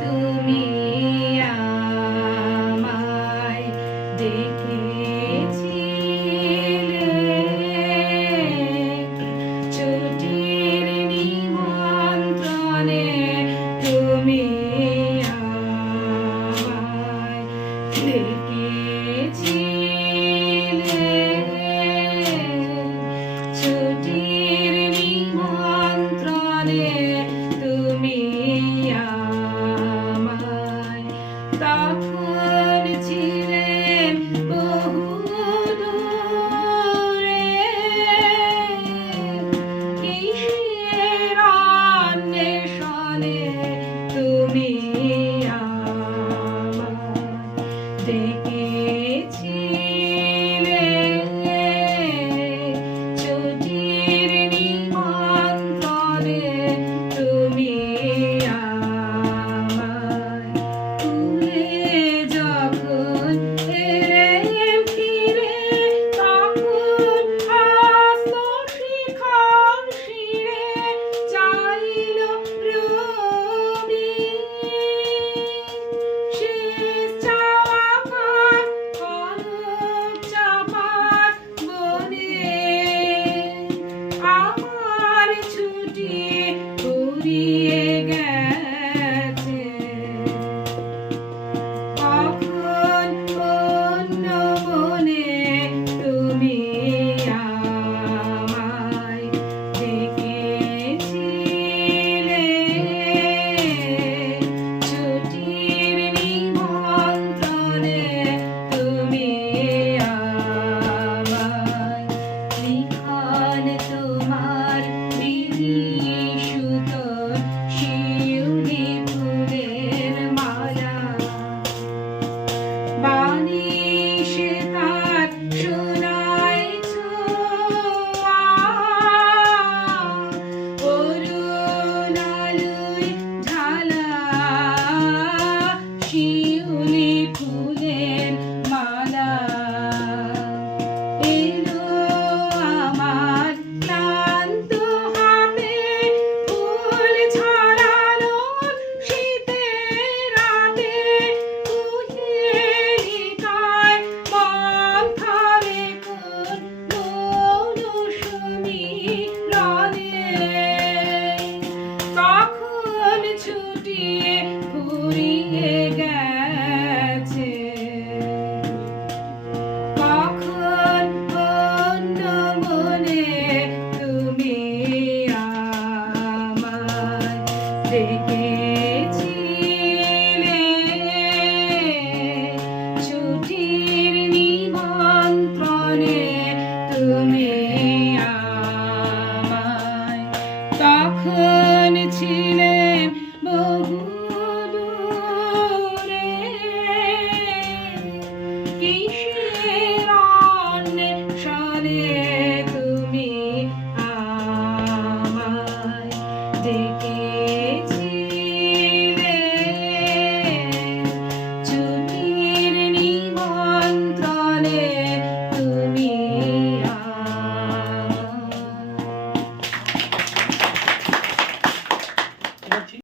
তুমি আমায় ডেকেছিলে ছুটির নিমন্ত্রণে তুমি আমায় ডেকেছিলে ছুটির নিমন্ত্রণে তুমি আমায় তখন ছিলেন বহু দূরে কিসের অন্বেষণে তুমি আমায় ডেকেছিলে ছুটির নিমন্ত্রণে তুমি আমায় ভুলে যখন এলেম ফিরে তখন হস্ত শিখার শিরে চাইল রবি শেষ চাওয়া কার কনক চাপার বনে আমার ছুটি ফুরিয়ে গেছে কখন অন্য মনে তুমি আমায় ডেকেছিলে ছুটির নিমন্ত্রণে তুমি আমায় লিখন তোমার বিধিসুত শিউলি ফুলের মালা বানিশে তার সোনায় ছোঁয়া অরুণ আলোয় ঢালা শিউলি ফুলের মালা এলো আমার ক্লান্ত হাতে ফুল ছড়ানোর শীতের রাতে কুহেলিকায় মন খাবে কোন মৌসুমী তখন ছুটি ফুরিয়ে গেছে কখন অন্য মনে তুমি আমায় ডেকেছিলে ছুটির নিমন্ত্রণে তুমি আমায় তখন